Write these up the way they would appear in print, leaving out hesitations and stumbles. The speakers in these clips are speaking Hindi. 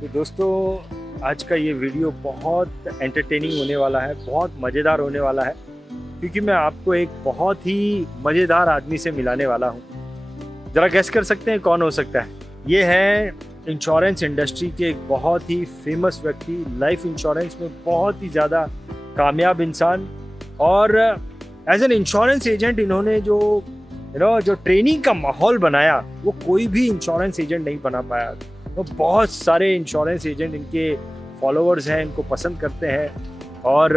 तो दोस्तों आज का ये वीडियो बहुत एंटरटेनिंग होने वाला है, बहुत मज़ेदार होने वाला है, क्योंकि मैं आपको एक बहुत ही मज़ेदार आदमी से मिलाने वाला हूँ। ज़रा गैस कर सकते हैं कौन हो सकता है? ये है इंश्योरेंस इंडस्ट्री के एक बहुत ही फेमस व्यक्ति, लाइफ इंश्योरेंस में बहुत ही ज़्यादा कामयाब इंसान, और एज एन इंश्योरेंस एजेंट इन्होंने जो ट्रेनिंग का माहौल बनाया वो कोई भी इंश्योरेंस एजेंट नहीं बना पाया। तो बहुत सारे इंश्योरेंस एजेंट इनके फॉलोअर्स हैं, इनको पसंद करते हैं, और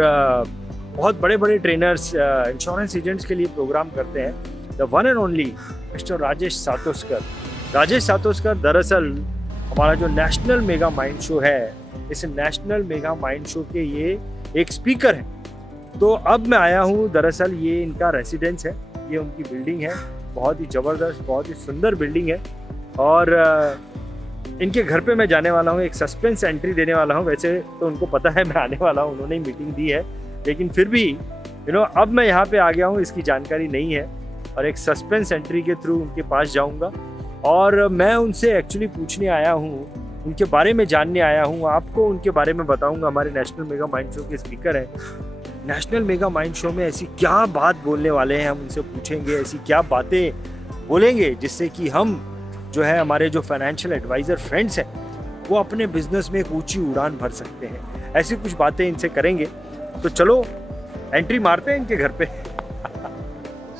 बहुत बड़े बड़े ट्रेनर्स इंश्योरेंस एजेंट्स के लिए प्रोग्राम करते हैं। The one and only mister Rajesh Satoskar. Rajesh Satoskar दरअसल हमारा जो नेशनल मेगा माइंड शो है, इस नेशनल मेगा माइंड शो के ये एक स्पीकर हैं। तो अब मैं आया हूँ, दरअसल ये इनका रेसिडेंस है, ये उनकी बिल्डिंग है, बहुत ही ज़बरदस्त, बहुत ही सुंदर बिल्डिंग है, और इनके घर पे मैं जाने वाला हूँ, एक सस्पेंस एंट्री देने वाला हूँ। वैसे तो उनको पता है मैं आने वाला हूँ, उन्होंने ही मीटिंग दी है, लेकिन फिर भी अब मैं यहाँ पे आ गया हूँ, इसकी जानकारी नहीं है, और एक सस्पेंस एंट्री के थ्रू उनके पास जाऊँगा, और मैं उनसे एक्चुअली पूछने आया हूँ, उनके बारे में जानने आया हूँ, आपको उनके बारे में बताऊँगा। हमारे नेशनल मेगा माइंड शो के स्पीकर हैं। नेशनल मेगा माइंड शो में ऐसी क्या बात बोलने वाले हैं, हम उनसे पूछेंगे, ऐसी क्या बातें बोलेंगे जिससे कि हम जो है हमारे जो फाइनेंशियल एडवाइज़र फ्रेंड्स हैं वो अपने बिजनेस में एक ऊंची उड़ान भर सकते हैं। ऐसी कुछ बातें इनसे करेंगे। तो चलो एंट्री मारते हैं इनके घर पे।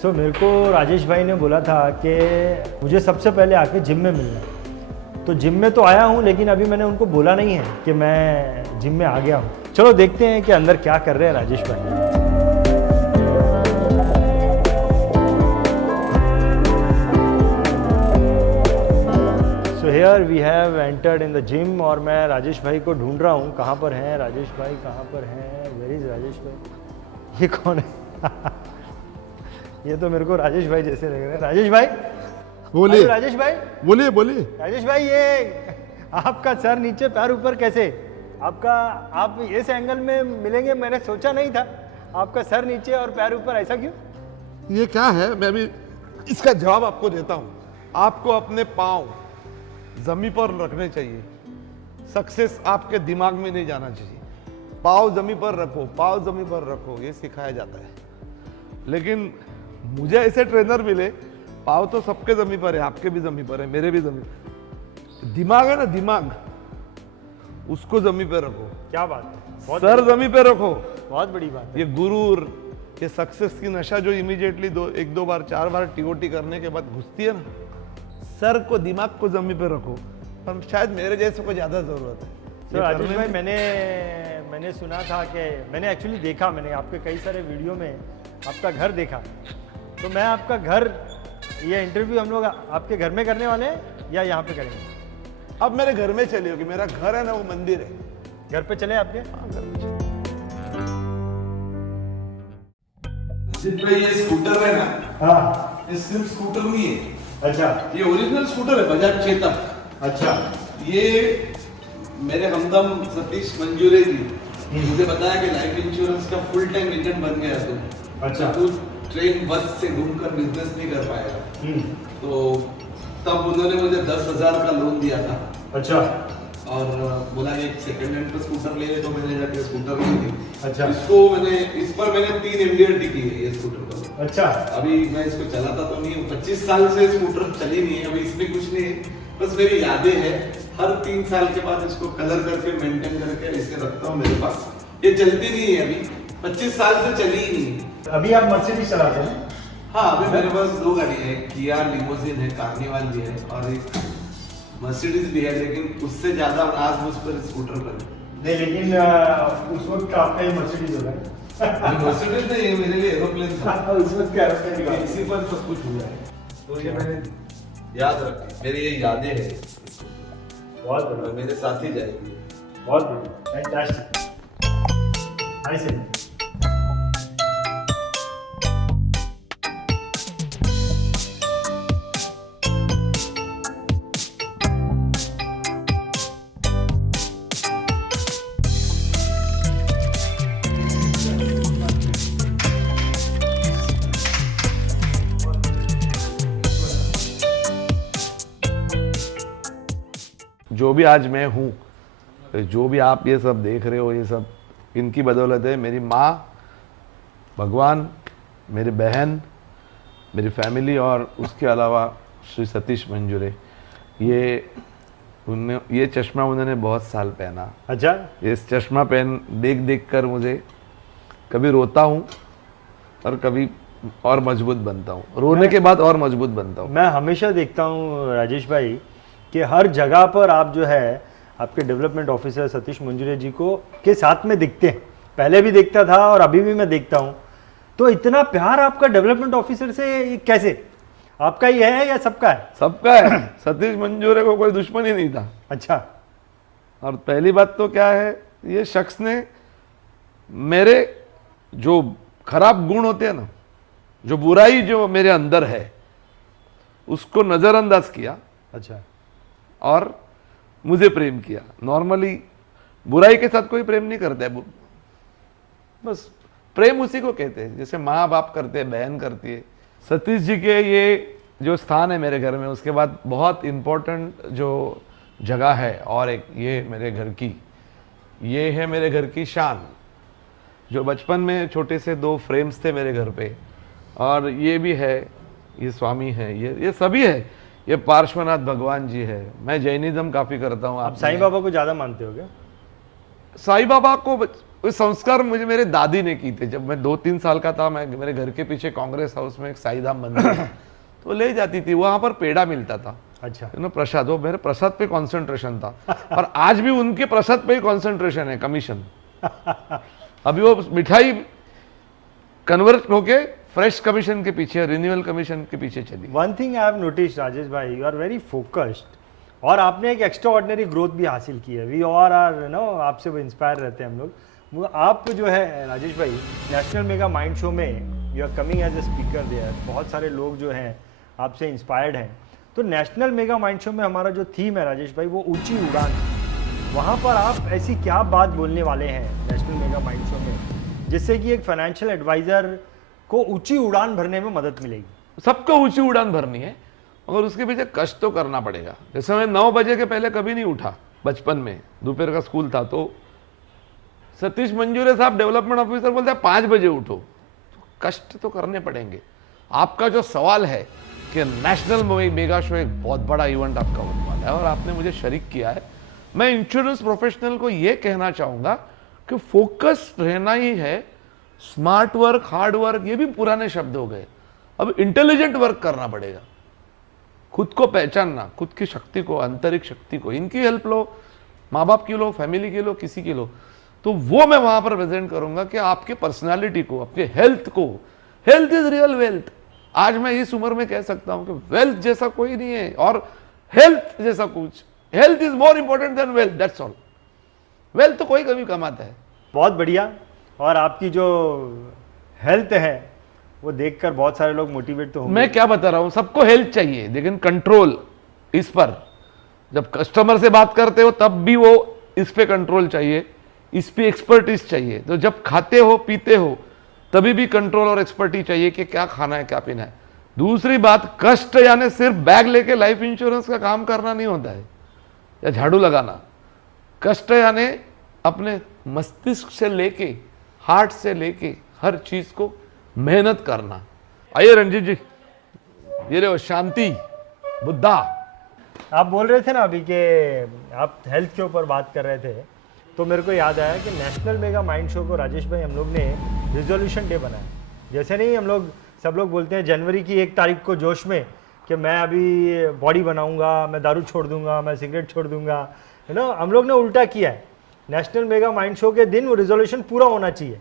मेरे को राजेश भाई ने बोला था कि मुझे सबसे पहले आके जिम में मिलना है। तो जिम में तो आया हूँ, लेकिन अभी मैंने उनको बोला नहीं है कि मैं जिम में आ गया हूँ। चलो देखते हैं कि अंदर क्या कर रहे हैं राजेश भाई। So here we have entered in the gym, और मैं राजेश भाई को ढूंढ रहा हूँ, कहाँ पर हैं राजेश भाई, कहाँ पर हैं, वेयर इज राजेश भाई, ये कौन है? ये तो मेरे को राजेश भाई जैसे लग रहे हैं। राजेश भाई बोलिए। राजेश भाई बोलिए बोलिए। राजेश भाई, ये आपका सर नीचे पैर ऊपर कैसे? आप इस एंगल में मिलेंगे, मैंने सोचा नहीं था। आपका सर नीचे और पैर ऊपर, ऐसा क्यों? ये क्या है, मैं भी इसका जवाब आपको देता हूँ। आपको अपने पाँव जमीन पर रखने चाहिए। सक्सेस आपके दिमाग में नहीं जाना चाहिए। पाँव जमीन पर रखो, पाँव जमीन पर रखो, ये सिखाया जाता है। लेकिन मुझे ऐसे ट्रेनर मिले, पाँव तो सबके जमीन पर है, आपके भी जमीन पर है, मेरे भी जमीन। दिमाग है ना, दिमाग, उसको जमीन पे रखो। क्या बात है, सर जमीन पे रखो, बहुत बड़ी बात है। ये गुरूर, ये सक्सेस की नशा जो इमीडिएटली एक दो बार चार बार टीओटी करने के बाद घुसती है ना, सर को दिमाग को जमीन पे रखो। पर शायद मेरे जैसे को ज्यादा जरूरत है। तो राजेश भाई, मैंने सुना था कि मैंने एक्चुअली देखा, मैंने आपके कई सारे वीडियो में आपका घर देखा, तो मैं आपका घर, ये इंटरव्यू हम लोग आपके घर में करने वाले हैं या यहाँ पे करेंगे? अब मेरे घर में चलिए, कि मेरा घर है ना वो मंदिर है। घर पे चले आपके? हाँ, घर में चलिए। भाई, ये स्कूटर है ना, हाँ। ये सिर्फ स्कूटर नहीं है। अच्छा। ये ओरिजिनल स्कूटर है, बजाज चेतक। अच्छा। ये मेरे हमदम सतीश मंजूरे जी मुझे बताया कि लाइफ इंश्योरेंस का फुल टाइम एजेंट बन गया तू। अच्छा। तू ट्रेन बस से घूमकर बिजनेस नहीं कर पाएगा। तो तब उन्होंने मुझे 10,000 का लोन दिया था। अच्छा। और बोला एक सेकंड हैंड पर स्कूटर ले, तो मैंने जाके स्कूटर ली थी। अच्छा। इस पर मैंने 3 MDRT की है ये स्कूटर पर। अच्छा। अभी मैं इसको चलाता तो नहीं हूँ, 25 साल से स्कूटर चली नहीं है, अभी इसमें कुछ नहीं है, बस मेरी यादें हैं। हर 3 साल के बाद इसको कलर करके मेंटेन करके ऐसे रखता हूँ मेरे पास। ये चलती नहीं है, अभी 25 साल से चली ही नहीं है। अभी आप मर्सिडीज चलाते हैं? हाँ, अभी मेरे पास 2 गाड़ी है, किया लिमोजिन है, कार्निवाल भी है, और एक मर्सिडीज भी है, लेकिन उससे ज्यादा आज मुझ पर स्कूटर पर नहीं, लेकिन उस वक्त आपका ये मर्सिडीज होगा। मर्सिडीज नहीं है, मेरे लिए एरोप्लेन था। उस वक्त क्या एरोप्लेन, इसी पर सब कुछ हुआ है, तो ये मैंने याद रखी, मेरी ये यादें हैं, बहुत बढ़िया, मेरे साथ ही जाएगी। बहुत बढ़िया, फैंटास्टिक। Hi sir. जो भी आज मैं हूँ, तो जो भी आप ये सब देख रहे हो, ये सब इनकी बदौलत है। मेरी माँ, भगवान, मेरी बहन, मेरी फैमिली और उसके अलावा श्री सतीश मंजूरे, ये चश्मा उन्होंने बहुत साल पहना। अच्छा, इस चश्मा पहन देख देख कर मुझे कभी रोता हूँ और कभी और मजबूत बनता हूँ, रोने के बाद और मजबूत बनता हूँ। मैं हमेशा देखता हूँ राजेश भाई कि हर जगह पर आप जो है आपके डेवलपमेंट ऑफिसर सतीश मंजूरे जी को के साथ में दिखते हैं। पहले भी देखता था और अभी भी मैं देखता हूँ। तो इतना प्यार आपका डेवलपमेंट ऑफिसर से कैसे? आपका ही है या सबका है? सबका है। सतीश मंजूरे को कोई दुश्मन ही नहीं था। अच्छा। और पहली बात तो क्या है, ये शख्स ने मेरे जो खराब गुण होते हैं ना, जो बुराई जो मेरे अंदर है, उसको नजरअंदाज किया। अच्छा। और मुझे प्रेम किया। नॉर्मली बुराई के साथ कोई प्रेम नहीं करता है, बस प्रेम उसी को कहते हैं जैसे माँ बाप करते हैं, बहन करती है। सतीश जी के ये जो स्थान है मेरे घर में, उसके बाद बहुत इम्पोर्टेंट जो जगह है और एक ये मेरे घर की, ये है मेरे घर की शान। जो बचपन में छोटे से 2 फ्रेम्स थे मेरे घर पे, और ये भी है, ये स्वामी है, ये सभी है। ये पार्श्वनाथ भगवान जी है। मैं जैनिज्म काफ़ी करता हूँ। आप साईं बाबा को ज़्यादा मानते हो क्या? साईं बाबा को वो संस्कार मुझे मेरे दादी ने की थे। जब मैं 2-3 साल का था, मैं मेरे घर के पीछे कांग्रेस हाउस में एक साईधाम मंदिर है, तो ले जाती थी, वहां पर पेड़ा मिलता था। अच्छा। प्रसाद, वो मेरे प्रसाद पे कंसंट्रेशन था। और आज भी उनके प्रसाद पे ही कंसंट्रेशन है, कमीशन। अभी वो मिठाई कन्वर्ट होके फ्रेश कमीशन के पीछे, रिन्यूअल कमीशन के पीछे चली। One thing I have noticed Rajesh भाई, यू आर वेरी फोकस्ड, और आपने एक एक्स्ट्रा ऑर्डिनरी ग्रोथ भी हासिल की है। वी ऑल आर नो, आपसे वो इंस्पायर रहते हैं हम लोग। वो आप जो है राजेश भाई, नेशनल मेगा माइंड शो में you are coming as a speaker there, बहुत सारे लोग जो हैं आपसे इंस्पायर्ड हैं। तो नेशनल मेगा माइंड शो में हमारा जो थीम है राजेश भाई, वो ऊंची उड़ान है। वहाँ पर आप ऐसी क्या बात बोलने वाले हैं नेशनल मेगा माइंड शो में, जिससे कि एक फाइनेंशियल एडवाइज़र को ऊंची उड़ान भरने में मदद मिलेगी? सबको ऊंची उड़ान भरनी है, मगर उसके पीछे कष्ट तो करना पड़ेगा। जैसे मैं 9 बजे के पहले कभी नहीं उठा बचपन में, दोपहर का स्कूल था, तो सतीश मंजूरे साहब डेवलपमेंट ऑफिसर बोलते हैं 5 बजे उठो। तो कष्ट तो करने पड़ेंगे। आपका जो सवाल है कि नेशनल मेगा शो एक बहुत बड़ा इवेंट आपका होने वाला है और आपने मुझे शरीक किया है, मैं इंश्योरेंस प्रोफेशनल को यह कहना चाहूंगा कि फोकस रहना ही है। स्मार्ट वर्क, हार्ड वर्क, ये भी पुराने शब्द हो गए। अब इंटेलिजेंट वर्क करना पड़ेगा। खुद को पहचानना, खुद की शक्ति को, आंतरिक शक्ति को, इनकी हेल्प लो, माँ बाप की लो, फैमिली की लो, किसी की लो, तो वो मैं वहां पर प्रेजेंट करूंगा कि आपके पर्सनालिटी को, आपके हेल्थ को, हेल्थ इज रियल वेल्थ। आज मैं इस उम्र में कह सकता हूं कि वेल्थ जैसा कोई नहीं है और हेल्थ जैसा कुछ, health is more important than wealth, that's all. Wealth तो कोई कभी कमाता है। बहुत बढ़िया। और आपकी जो हेल्थ है वो देखकर बहुत सारे लोग मोटिवेट तो होंगे। मैं क्या बता रहा हूं, सबको हेल्थ चाहिए, लेकिन कंट्रोल इस पर, जब कस्टमर से बात करते हो तब भी वो इस पे कंट्रोल चाहिए, इस पे एक्सपर्टीज चाहिए। तो जब खाते हो पीते हो तभी भी कंट्रोल और एक्सपर्टीज चाहिए कि क्या खाना है, क्या पीना है। दूसरी बात, कष्ट यानी सिर्फ बैग लेके लाइफ इंश्योरेंस का काम करना नहीं होता है या झाड़ू लगाना। कष्ट यानी अपने मस्तिष्क से लेके, हार्ट से लेके हर चीज को मेहनत करना। आइए रंजीत जी, ये रहो शांति बुद्धा। आप बोल रहे थे ना अभी कि आप हेल्थ के ऊपर बात कर रहे थे, तो मेरे को याद आया कि नेशनल मेगा माइंड शो को राजेश भाई हम लोग ने रिजोल्यूशन डे बनाया। जैसे नहीं हम लोग सब लोग बोलते हैं जनवरी की 1 तारीख को जोश में कि मैं अभी बॉडी बनाऊंगा, मैं दारू छोड़ दूंगा, मैं सिगरेट छोड़ दूंगा, है ना। हम लोग ने उल्टा किया है। नेशनल मेगा माइंड शो के दिन वो रिजोल्यूशन पूरा होना चाहिए।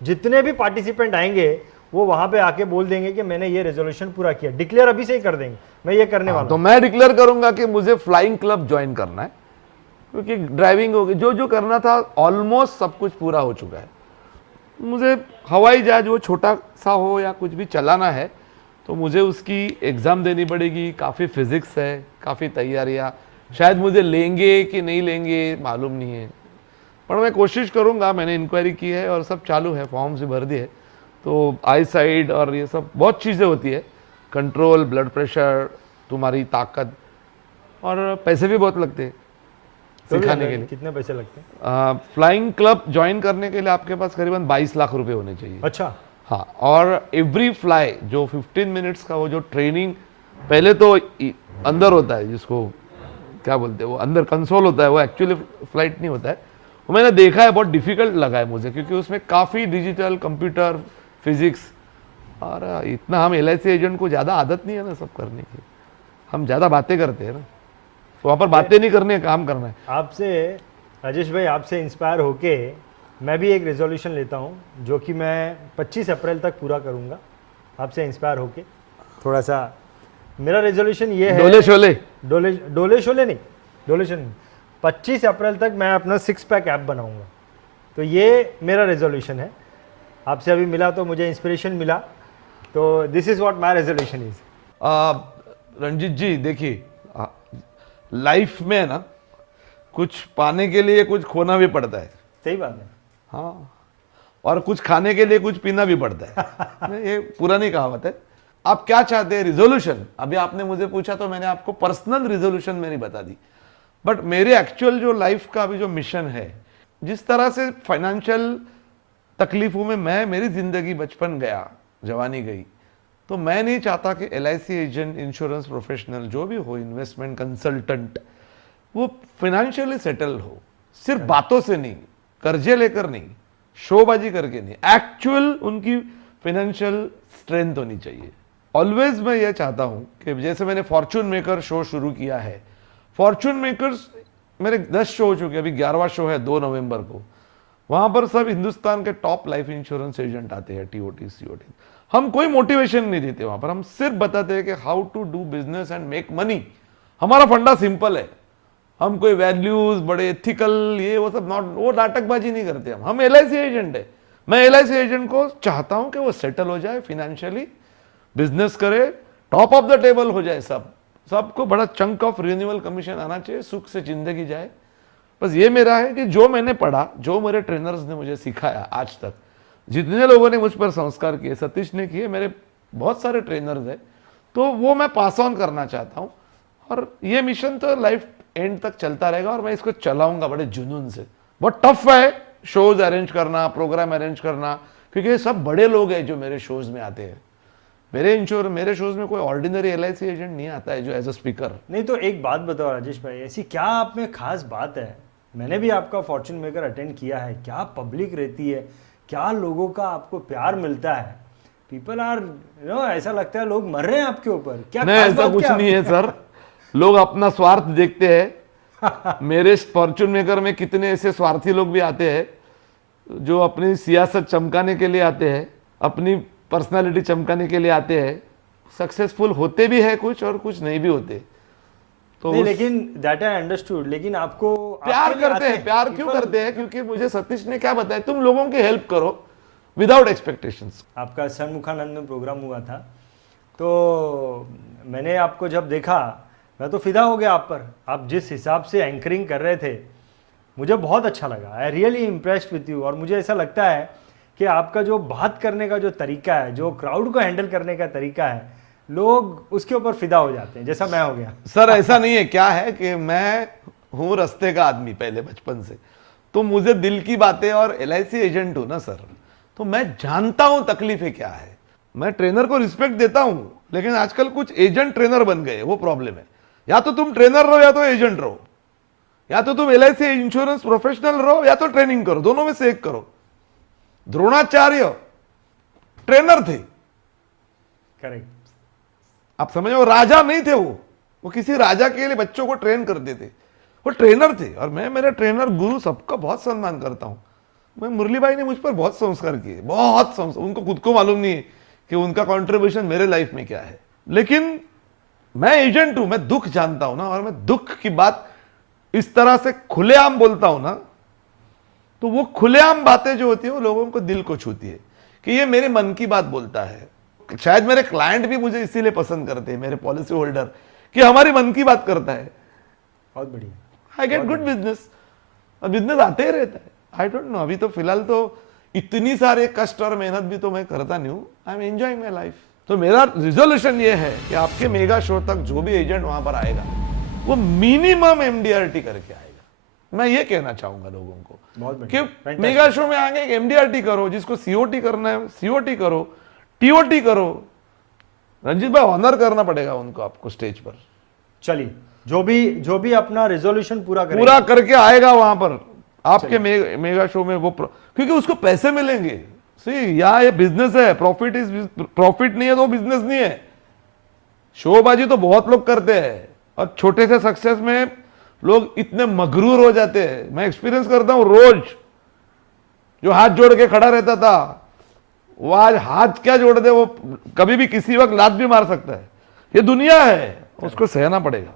जितने भी पार्टिसिपेंट आएंगे वो वहां पे आके बोल देंगे कि मैंने ये रेजोल्यूशन पूरा किया। डिक्लेयर अभी से ही कर देंगे, मैं ये करने वाला तो मैं डिक्लेयर करूंगा कि मुझे फ्लाइंग क्लब ज्वाइन करना है, क्योंकि ड्राइविंग होगी, जो जो करना था ऑलमोस्ट सब कुछ पूरा हो चुका है। मुझे हवाई जहाज वो छोटा सा हो या कुछ भी चलाना है, तो मुझे उसकी एग्ज़ाम देनी पड़ेगी। काफ़ी फिजिक्स है, काफ़ी तैयारियाँ, शायद मुझे लेंगे कि नहीं लेंगे मालूम नहीं है, पर मैं कोशिश करूंगा। मैंने इंक्वायरी की है और सब चालू है, फॉर्म्स भी भर दिए। तो आई साइड और ये सब बहुत चीज़ें होती है, कंट्रोल, ब्लड प्रेशर, तुम्हारी ताकत, और पैसे भी बहुत लगते हैं। तो भी सिखाने अलग- के लिए। कितने पैसे लगते हैं? फ्लाइंग क्लब ज्वाइन करने के लिए आपके पास करीबन 22 लाख रुपए होने चाहिए। अच्छा, हाँ, और एवरी फ्लाई जो 15 मिनट्स का वो जो ट्रेनिंग पहले तो अंदर होता है, जिसको क्या बोलते हैं, वो अंदर कंसोल होता है, वो एक्चुअली फ्लाइट नहीं होता है। वो मैंने देखा है, बहुत डिफिकल्ट लगा है मुझे, क्योंकि उसमें काफ़ी डिजिटल कंप्यूटर फिजिक्स, और इतना हम LIC एजेंट को ज़्यादा आदत नहीं है ना सब करने की, हम ज़्यादा बातें करते हैं ना, तो वहाँ पर बातें नहीं करनी है, काम करना है। आपसे राजेश भाई, आपसे इंस्पायर होके मैं भी एक रेजोल्यूशन लेता हूँ जो कि मैं 25 अप्रैल तक पूरा करूँगा। आपसे इंस्पायर होके थोड़ा सा मेरा रेजोल्यूशन ये है, डोले शोले डोले शोले नहीं, डोलेशन नहीं, 25 अप्रैल तक मैं अपना 6 पैक ऐप बनाऊंगा। तो ये मेरा रेजोल्यूशन है। आपसे अभी मिला तो मुझे इंस्पिरेशन मिला, तो this is what my resolution is. Ranjit ji देखिए, लाइफ में ना कुछ पाने के लिए कुछ खोना भी पड़ता है। सही बात है। हाँ, और कुछ खाने के लिए कुछ पीना भी पड़ता है। नहीं, ये पुरानी कहावत है। आप क्या चाहते हैं रिजोल्यूशन? अभी आपने मुझे पूछा तो मैंने आपको पर्सनल रिजोल्यूशन मेरी बता दी, बट मेरे एक्चुअल जो लाइफ का अभी जो मिशन है, जिस तरह से फाइनेंशियल तकलीफों में मेरी जिंदगी बचपन गया, जवानी गई, तो मैं नहीं चाहता कि LIC एजेंट, इंश्योरेंस प्रोफेशनल, जो भी हो, इन्वेस्टमेंट कंसल्टेंट, वो फाइनेंशियली सेटल हो, सिर्फ बातों से नहीं, कर्जे लेकर नहीं, शोबाजी करके नहीं, एक्चुअल उनकी फाइनेंशियल स्ट्रेंथ होनी चाहिए। ऑलवेज मैं ये चाहता हूं कि जैसे मैंने फॉर्चून मेकर शो शुरू किया है, फॉर्चून मेकर्स मेरे 10 शो हो चुके, अभी 11वां शो है 2 नवंबर को। वहां पर सब हिंदुस्तान के टॉप लाइफ इंश्योरेंस एजेंट आते हैं, TOT COT। हम कोई मोटिवेशन नहीं देते वहां पर, हम सिर्फ बताते हैं कि how to do business and make money. हमारा फंडा सिंपल है, हम कोई वैल्यूज बड़े एथिकल ये वो सब वो नाटकबाजी नहीं करते। हम LIC एजेंट है। मैं LIC एजेंट को चाहता हूं कि वो सेटल हो जाए फाइनेंशियली, बिजनेस करे, टॉप ऑफ द टेबल हो जाए, सबको बड़ा चंक ऑफ रिन्यूअल कमीशन आना चाहिए, सुख से जिंदगी जाए। बस ये मेरा है कि जो मैंने पढ़ा, जो मेरे ट्रेनर्स ने मुझे सिखाया आज तक, जितने लोगों ने मुझ पर संस्कार किए, सतीश ने किए, मेरे बहुत सारे ट्रेनर्स हैं, तो वो मैं पास ऑन करना चाहता हूँ। और ये मिशन तो लाइफ एंड तक चलता रहेगा, और मैं इसको चलाऊंगा बड़े जुनून से। बहुत टफ है शोज अरेंज करना, प्रोग्राम अरेंज करना, क्योंकि ये सब बड़े लोग हैं जो मेरे शोज में आते हैं। मेरे शोज में कोई ऑर्डिनरी LIC एजेंट नहीं आता है जो एज अ स्पीकर। नहीं तो एक बात बताओ राजेश भाई, ऐसी क्या आप में खास बात है? मैंने भी आपका फॉर्चून मेकर अटेंड किया है, क्या पब्लिक रहती है, क्या लोगों का आपको प्यार मिलता है, पीपल आर ऐसा लगता है लोग मर रहे हैं आपके ऊपर। क्या नहीं, खास ऐसा बात कुछ क्या नहीं है सर, लोग अपना स्वार्थ देखते हैं। मेरे फॉर्चून मेकर में कितने ऐसे स्वार्थी लोग भी आते हैं जो अपनी सियासत चमकाने के लिए आते हैं, अपनी पर्सनालिटी चमकाने के लिए आते हैं। सक्सेसफुल होते भी है कुछ, और कुछ नहीं भी होते। तो नहीं, लेकिन दैट आई अंडरस्टूड, लेकिन आपको प्यार आपके लिए करते आते हैं। प्यार क्यों people- करते हैं? क्योंकि मुझे सतीश ने क्या बताया, तुम लोगों की हेल्प करो विदाउट एक्सपेक्टेशंस। आपका सन्मुखानंद में प्रोग्राम हुआ था, तो मैंने आपको जब देखा, मैं तो फिदा हो गया आप पर। आप जिस हिसाब से एंकरिंग कर रहे थे, मुझे बहुत अच्छा लगा। I really impressed with you. और मुझे ऐसा लगता है कि आपका जो बात करने का जो तरीका है, जो क्राउड को हैंडल करने का तरीका है, लोग उसके ऊपर फिदा हो जाते हैं, जैसा मैं हो गया। सर ऐसा नहीं है, क्या है कि मैं हूं रास्ते का आदमी पहले बचपन से, तो मुझे दिल की बातें, और LIC एजेंट हूं ना सर, तो मैं जानता हूं तकलीफें क्या है। मैं ट्रेनर को रिस्पेक्ट देता हूं, लेकिन आजकल कुछ एजेंट ट्रेनर बन गए, वो प्रॉब्लम है। या तो तुम ट्रेनर रहो या तो एजेंट रहो, या तो तुम LIC इंश्योरेंस प्रोफेशनल रहो या तो ट्रेनिंग करो, दोनों में से एक करो। द्रोणाचार्य ट्रेनर थे, करेक्ट। आप समझे, वो राजा नहीं थे, वो किसी राजा के लिए बच्चों को ट्रेन करते थे, वो ट्रेनर थे। और मैं मेरे ट्रेनर गुरु सबका बहुत सम्मान करता हूं। मैं मुरली भाई ने मुझ पर बहुत संस्कार किए, बहुत संस्कार। उनको खुद को मालूम नहीं है कि उनका कंट्रीब्यूशन मेरे लाइफ में क्या है, लेकिन मैं एजेंट हूं, मैं दुख जानता हूं ना, और मैं दुख की बात इस तरह से खुलेआम बोलता हूं ना, तो वो खुलेआम बातें जो होती है वो लोगों को दिल को छूती है कि ये मेरे मन की बात बोलता है। शायद मेरे क्लाइंट भी मुझे इसीलिए पसंद करते हैं, मेरे पॉलिसी होल्डर, कि हमारी मन की बात करता है। बहुत बढ़िया। आई गेट गुड बिजनेस, और बिजनेस आते ही रहता है। आई डोंट नो, अभी तो फिलहाल तो इतनी सारे कष्ट और मेहनत भी तो मैं करता नहीं हूं। I am enjoying my life. तो मेरा रिजोल्यूशन ये है कि आपके मेगा शो तक जो भी एजेंट वहां पर आएगा, वो मिनिमम MDRT करके आएगा। मैं ये कहना चाहूंगा लोगों को बहुत कि बढ़िया। मेगा शो में आगे एक एमडीआरटी करो, जिसको सीओटी करना है सीओटी करो, टीओटी करो। रंजीत भाई ऑनर करना पड़ेगा उनको आपको स्टेज पर। चलिए, जो भी अपना रेजोल्यूशन पूरा पूरा करके आएगा वहां पर आपके मेगा शो में वो क्योंकि उसको पैसे मिलेंगे। सी यहाँ ये बिजनेस है, प्रॉफिट नहीं है तो बिजनेस नहीं है। शोबाजी तो बहुत लोग करते हैं और छोटे से सक्सेस में लोग इतने मगरूर हो जाते हैं। मैं एक्सपीरियंस करता हूं रोज। जो हाथ जोड़ के खड़ा रहता था वो आज हाथ क्या जोड़ दे, वो कभी भी किसी वक्त लात भी मार सकता है। ये दुनिया है, उसको सहना पड़ेगा।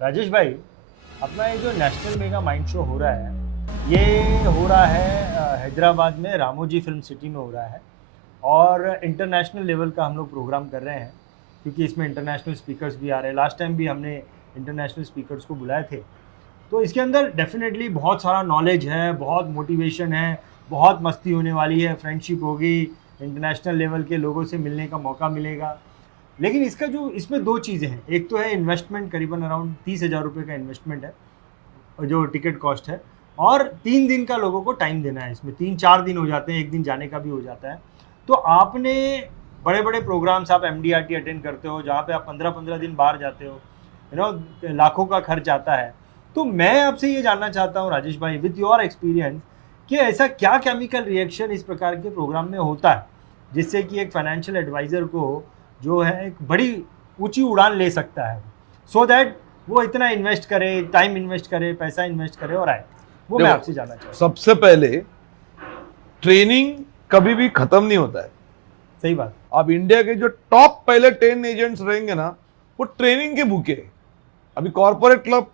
राजेश भाई, अपना ये जो नेशनल मेगा माइंड शो हो रहा है, ये हो रहा है हैदराबाद में रामोजी फिल्म सिटी में हो रहा है और इंटरनेशनल लेवल का हम लोग प्रोग्राम कर रहे हैं क्योंकि इसमें इंटरनेशनल स्पीकर्स भी आ रहे हैं। लास्ट टाइम भी हमने इंटरनेशनल स्पीकर्स को बुलाए थे। तो इसके अंदर डेफिनेटली बहुत सारा नॉलेज है, बहुत मोटिवेशन है, बहुत मस्ती होने वाली है, फ्रेंडशिप होगी, इंटरनेशनल लेवल के लोगों से मिलने का मौका मिलेगा। लेकिन इसमें दो चीज़ें हैं। एक तो है इन्वेस्टमेंट, करीबन अराउंड 30,000 रुपये का इन्वेस्टमेंट है जो टिकट कॉस्ट है, और 3 दिन का लोगों को टाइम देना है। इसमें 3-4 दिन हो जाते हैं, एक दिन जाने का भी हो जाता है। तो आपने बड़े बड़े प्रोग्राम्स, आप MDRT अटेंड करते हो जहाँ पे आप 15-15 दिन बाहर जाते हो, लाखों का खर्च आता है। तो मैं आपसे ये जानना चाहता हूँ राजेश भाई, विथ योर एक्सपीरियंस, कि ऐसा क्या केमिकल रिएक्शन इस प्रकार के प्रोग्राम में होता है जिससे कि एक फाइनेंशियल एडवाइज़र को जो है एक बड़ी ऊंची उड़ान ले सकता है, सो दैट वो इतना इन्वेस्ट करे, टाइम इन्वेस्ट करे, पैसा इन्वेस्ट करे और आए। वो मैं आपसे जानना चाहूँ। सबसे पहले ट्रेनिंग कभी भी खत्म नहीं होता है। सही बात। अब इंडिया के जो टॉप पहले 10 एजेंट्स रहेंगे ना, वो ट्रेनिंग के भूखे हैं। अभी कॉर्पोरेट क्लब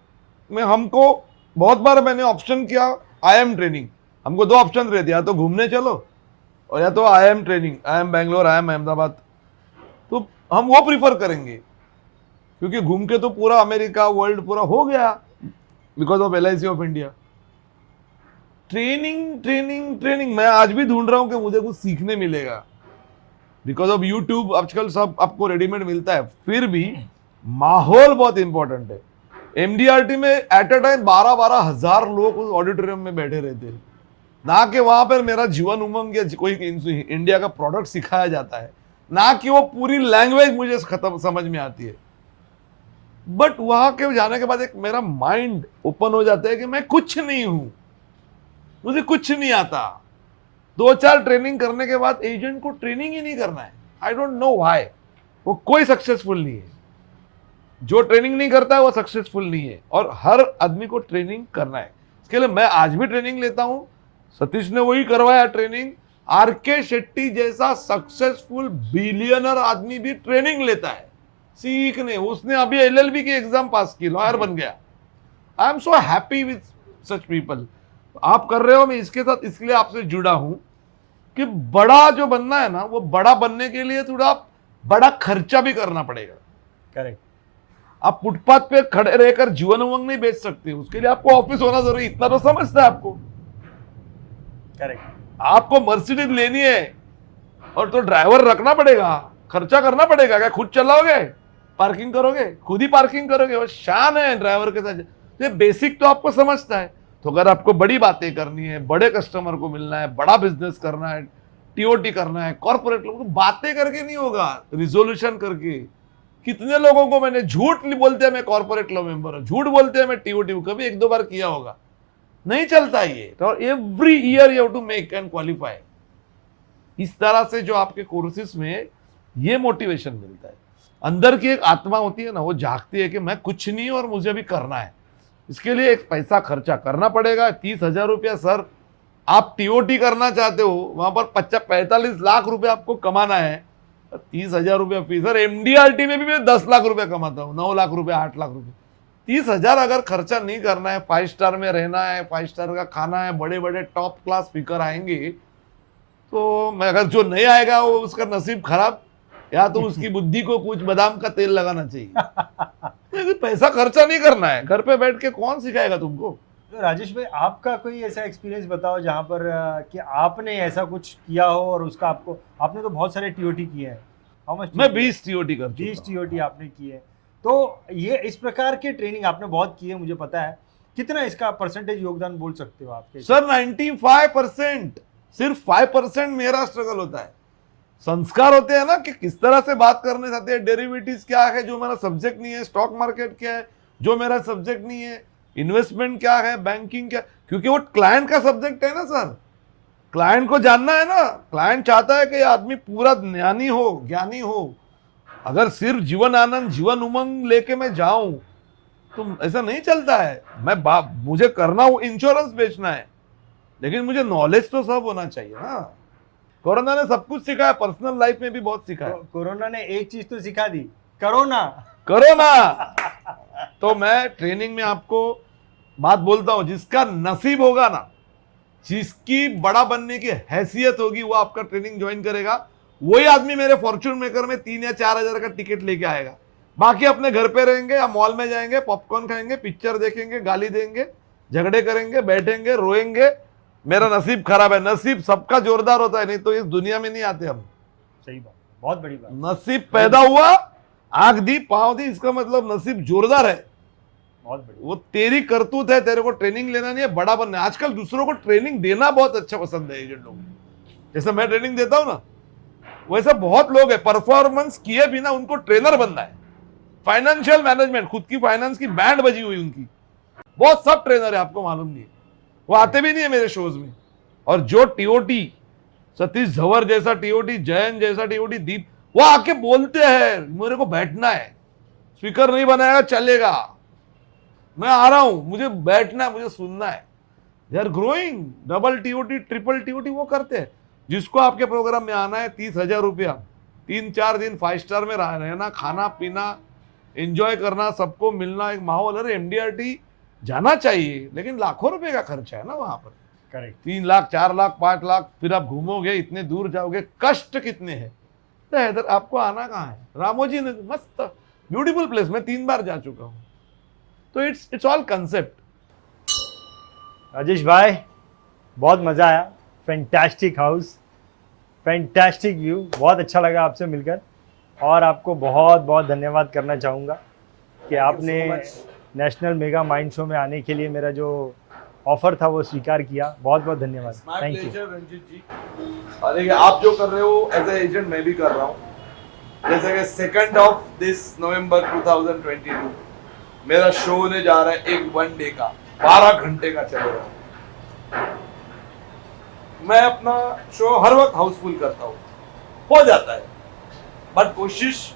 में हमको बहुत बार मैंने ऑप्शन किया IIM ट्रेनिंग। हमको 2 ऑप्शन रहते, या तो घूमने चलो और या तो IIM training, IIM Bangalore, IIM Ahmedabad. तो हम वो प्रीफर करेंगे क्योंकि घूम के तो पूरा अमेरिका, वर्ल्ड पूरा हो गया because of LIC of India. Training training training मैं आज भी ढूंढ रहा हूं कि मुझे कुछ सीखने मिलेगा बिकॉज ऑफ यूट्यूब। आजकल सब आपको रेडीमेड मिलता है, फिर भी माहौल बहुत इंपॉर्टेंट है। MDRT में एट अ टाइम 12-12 हजार लोग उस ऑडिटोरियम में बैठे रहते हैं। ना कि वहां पर मेरा जीवन उमंग या कोई इंडिया का प्रोडक्ट सिखाया जाता है, ना कि वो पूरी लैंग्वेज मुझे खत्म समझ में आती है। बट वहां के जाने के बाद एक मेरा माइंड ओपन हो जाता है कि मैं कुछ नहीं हूं, मुझे कुछ नहीं आता। 2-4 ट्रेनिंग करने के बाद एजेंट को ट्रेनिंग ही नहीं करना है। I don't know why. वो कोई सक्सेसफुल नहीं है। जो ट्रेनिंग नहीं करता है वो सक्सेसफुल नहीं है, और हर आदमी को ट्रेनिंग करना है। इसके लिए मैं आज भी ट्रेनिंग लेता हूं। सतीश ने वही करवाया ट्रेनिंग। RK शेट्टी जैसा सक्सेसफुल बिलियनर आदमी भी ट्रेनिंग लेता है सीखने। उसने अभी LLB की एग्जाम पास की, लॉयर बन गया। I am so happy with such people. आप कर रहे हो, मैं इसके साथ इसलिए आपसे जुड़ा हूं कि बड़ा जो बनना है ना, वो बड़ा बनने के लिए थोड़ा बड़ा खर्चा भी करना पड़ेगा। करेक्ट। आप फुटपाथ पे खड़े रहकर जीवन उमंग नहीं बेच सकते। उसके लिए आपको ऑफिस होना जरूरी, इतना तो समझता है आपको। करेक्ट। आपको मर्सिडीज लेनी है और तो ड्राइवर रखना पड़ेगा, खर्चा करना पड़ेगा। क्या खुद चलाओगे, पार्किंग करोगे, खुद ही पार्किंग करोगे? वो शान है ड्राइवर के साथ। ये बेसिक तो आपको समझता है। तो अगर आपको बड़ी बातें करनी है, बड़े कस्टमर को मिलना है, बड़ा बिजनेस करना है, TOT करना है, कॉर्पोरेट लोगों को बातें करके नहीं होगा, रिजोल्यूशन करके। कितने लोगों को मैंने झूठ नहीं बोलते मैं कॉर्पोरेट क्लब मेंबर हूं, झूठ बोलते हैं मैं TOT हूं, कभी 1-2 बार किया होगा, नहीं चलता ये। तो every year you have to make and qualify. इस तरह से जो आपके कोर्सेज में ये मोटिवेशन मिलता है। अंदर की एक आत्मा होती है ना, वो जागती है कि मैं कुछ नहीं और मुझे अभी करना है। इसके लिए एक पैसा खर्चा करना पड़ेगा। 30,000 रुपया सर, आप TOT करना चाहते हो, वहां पर 45 लाख रुपए आपको कमाना है, 30,000 रुपया फीस। सर MDRT में भी मैं 10 लाख रुपया कमाता हूँ, 9 लाख रुपया, 8 लाख रुपये। 30,000 अगर खर्चा नहीं करना है, 5 स्टार में रहना है, 5 स्टार का खाना है, बड़े बड़े टॉप क्लास स्पीकर आएंगे, तो मैं अगर जो नहीं आएगा वो उसका नसीब खराब। या तो उसकी बुद्धि को कुछ बादाम का तेल लगाना चाहिए। लेकिन पैसा खर्चा नहीं करना है, घर पे बैठ के कौन सिखाएगा तुमको। तो राजेश भाई, आपका कोई ऐसा एक्सपीरियंस बताओ जहाँ पर कि आपने ऐसा कुछ किया हो और उसका आपको, आपने तो बहुत सारे टीओटी किए हैं। How much? मैं 20 टीओटी कर 20 चुका हूं। टीओटी आपने किए। तो ये इस प्रकार के ट्रेनिंग आपने बहुत किए, मुझे पता है। कितना इसका परसेंटेज योगदान बोल सकते हो आपके? सर 95%, सिर्फ 5% मेरा स्ट्रगल होता है। संस्कार होते हैं ना कि किस तरह से बात करने चाहते हैं, डेरिवेटिव्स क्या है जो मेरा सब्जेक्ट नहीं है, स्टॉक मार्केट क्या है जो मेरा सब्जेक्ट नहीं है, इन्वेस्टमेंट क्या है, बैंकिंग क्या, क्योंकि वो क्लाइंट का सब्जेक्ट है ना सर। क्लाइंट को जानना है ना, क्लाइंट चाहता है कि ये आदमी पूरा ज्ञानी हो, ज्ञानी हो। अगर सिर्फ जीवन आनंद, जीवन उमंग लेके मैं जाऊं तो ऐसा नहीं चलता है। मुझे करना वो इंश्योरेंस बेचना है, लेकिन मुझे नॉलेज तो सब होना चाहिए ना। कोरोना ने सब कुछ सिखाया, पर्सनल लाइफ में भी बहुत सिखाया। कोरोना ने एक चीज तो सिखा दी, कोरोना। तो मैं ट्रेनिंग में आपको बात बोलता हूं, जिसका नसीब होगा ना, जिसकी बड़ा बनने की हैसियत होगी, वो आपका ट्रेनिंग ज्वाइन करेगा। वही आदमी मेरे फॉर्च्यून मेकर में 3 या 4 हजार का टिकट लेके आएगा। बाकी अपने घर पे रहेंगे या मॉल में जाएंगे, पॉपकॉर्न खाएंगे, पिक्चर देखेंगे, गाली देंगे, झगड़े करेंगे, बैठेंगे, रोएंगे। मेरा नसीब खराब है। नसीब सबका जोरदार होता है, नहीं तो इस दुनिया में नहीं आते हम। सही बात, बहुत बड़ी बात। नसीब पैदा हुआ, आंख दी, पांव दी, इसका मतलब नसीब जोरदार है। बहुत बड़ी। वो तेरी करतूत है, तेरे को ट्रेनिंग लेना नहीं है, बड़ा बनना है। आजकल दूसरों को ट्रेनिंग देना बहुत अच्छा पसंद है एजेंट लोग। जैसे मैं ट्रेनिंग देता हूं ना, वैसे बहुत लोग हैं परफॉर्मेंस किए बिना उनको ट्रेनर बनना है। फाइनेंशियल मैनेजमेंट, खुद की फाइनेंस की बैंड बजी हुई उनकी, बहुत सब ट्रेनर है, आपको मालूम नहीं है, वो आते भी नहीं है मेरे शोज में। और जो टीओटी, सतीश झवर जैसा टीओटी, जयंत जैसा टीओटी, दीप, वो आके बोलते हैं मेरे को बैठना है, स्पीकर नहीं बनाएगा चलेगा, मैं आ रहा हूं, मुझे बैठना है, मुझे सुनना है। They are growing. Double TOT, triple TOT वो करते हैं। जिसको आपके प्रोग्राम में आना है, 30,000 रुपया, 3-4 दिन 5 स्टार में रहना, खाना पीना, एंजॉय करना, सबको मिलना, एक माहौल। अरे एमडीआरटी जाना चाहिए, लेकिन लाखों रुपए का खर्चा है ना वहां पर। करेक्ट। 3 लाख, 4 लाख, 5 लाख, फिर आप घूमोगे, इतने दूर जाओगे, कष्ट कितने हैं। तो इधर आपको आना कहाँ है? रामोजी ने मस्त ब्यूटीफुल प्लेस, मैं 3 बार जा चुका हूँ। तो इट्स ऑल कंसेप्ट। राजेश भाई, बहुत मजा आया। फैंटास्टिक हाउस, फैंटास्टिक व्यू, बहुत अच्छा लगा आपसे मिलकर। और आपको बहुत बहुत धन्यवाद करना चाहूँगा कि आपने नेशनल मेगा माइंड शो में आने के लिए मेरा जो ऑफर था वो स्वीकार किया। बहुत बहुत धन्यवाद। थैंक यू रंजीत जी। और देखिए, आप जो कर रहे हो एज ए एजेंट, मैं भी कर रहा हूँ। जैसे कि 2 ऑफ दिस नवंबर 2022 मेरा शो होने जा रहा है, एक 1 डे का, 12 घंटे का चलेगा। मैं अपना शो हर वक्त हाउसफुल करता हूँ, हो जाता है, बट कोशिश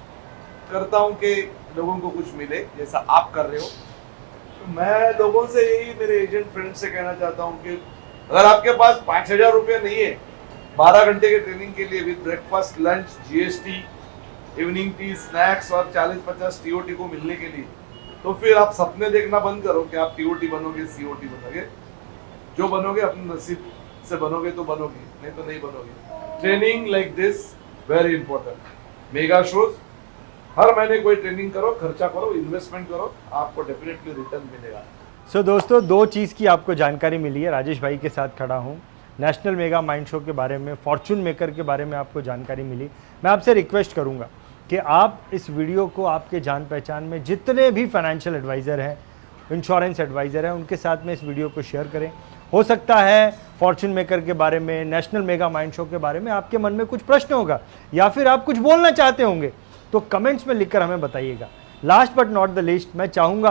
करता हूँ कि लोगों को कुछ मिले, जैसा आप कर रहे हो। तो मैं लोगों से यही, मेरे एजेंट फ्रेंड से कहना चाहता हूँ कि अगर आपके पास 5,000 रुपये नहीं है 12 घंटे के ट्रेनिंग के लिए, with breakfast, lunch, GST, evening tea, snacks और 40-50 टीओटी को मिलने के लिए, तो फिर आप सपने देखना बंद करो कि आप टीओटी बनोगे, सीओटी बनोगे। जो बनोगे अपने नसीब से बनोगे तो बनोगे, नहीं तो नहीं बनोगे। Training like this very important. Mega shows, हर महीने कोई ट्रेनिंग करो, खर्चा करो, इन्वेस्टमेंट करो, आपको डेफिनेटली रिटर्न मिलेगा। सो दोस्तों, 2 चीज़ की आपको जानकारी मिली है। राजेश भाई के साथ खड़ा हूँ, नेशनल मेगा माइंड शो के बारे में, फॉर्चून मेकर के बारे में आपको जानकारी मिली। मैं आपसे रिक्वेस्ट करूँगा कि आप इस वीडियो को आपके जान पहचान में जितने भी फाइनेंशियल एडवाइज़र हैं, इंश्योरेंस एडवाइज़र हैं, उनके साथ में इस वीडियो को शेयर करें। हो सकता है फॉर्चून मेकर के बारे में, नेशनल मेगा माइंड शो के बारे में आपके मन में कुछ प्रश्न होगा, या फिर आप कुछ बोलना चाहते होंगे, तो कमेंट्स में लिखकर हमें बताइएगा। Last but not the least, मैं चाहूँगा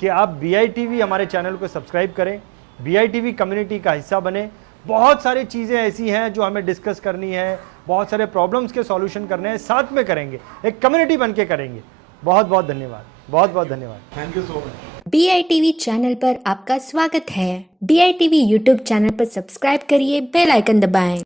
कि आप BITV हमारे चैनल को सब्सक्राइब करें, BITV कम्युनिटी का हिस्सा बने। बहुत सारी चीज़ें ऐसी हैं जो हमें डिस्कस करनी है, बहुत सारे प्रॉब्लम्स के सॉल्यूशन करने हैं, साथ में करेंगे, एक कम्युनिटी बन के करेंगे। बहुत बहुत धन्यवाद, बहुत बहुत धन्यवाद। Thank you so much. BITV channel पर आपका स्वागत है। BITV यूट्यूब चैनल पर सब्सक्राइब करिए, बेल आइकन दबाएं।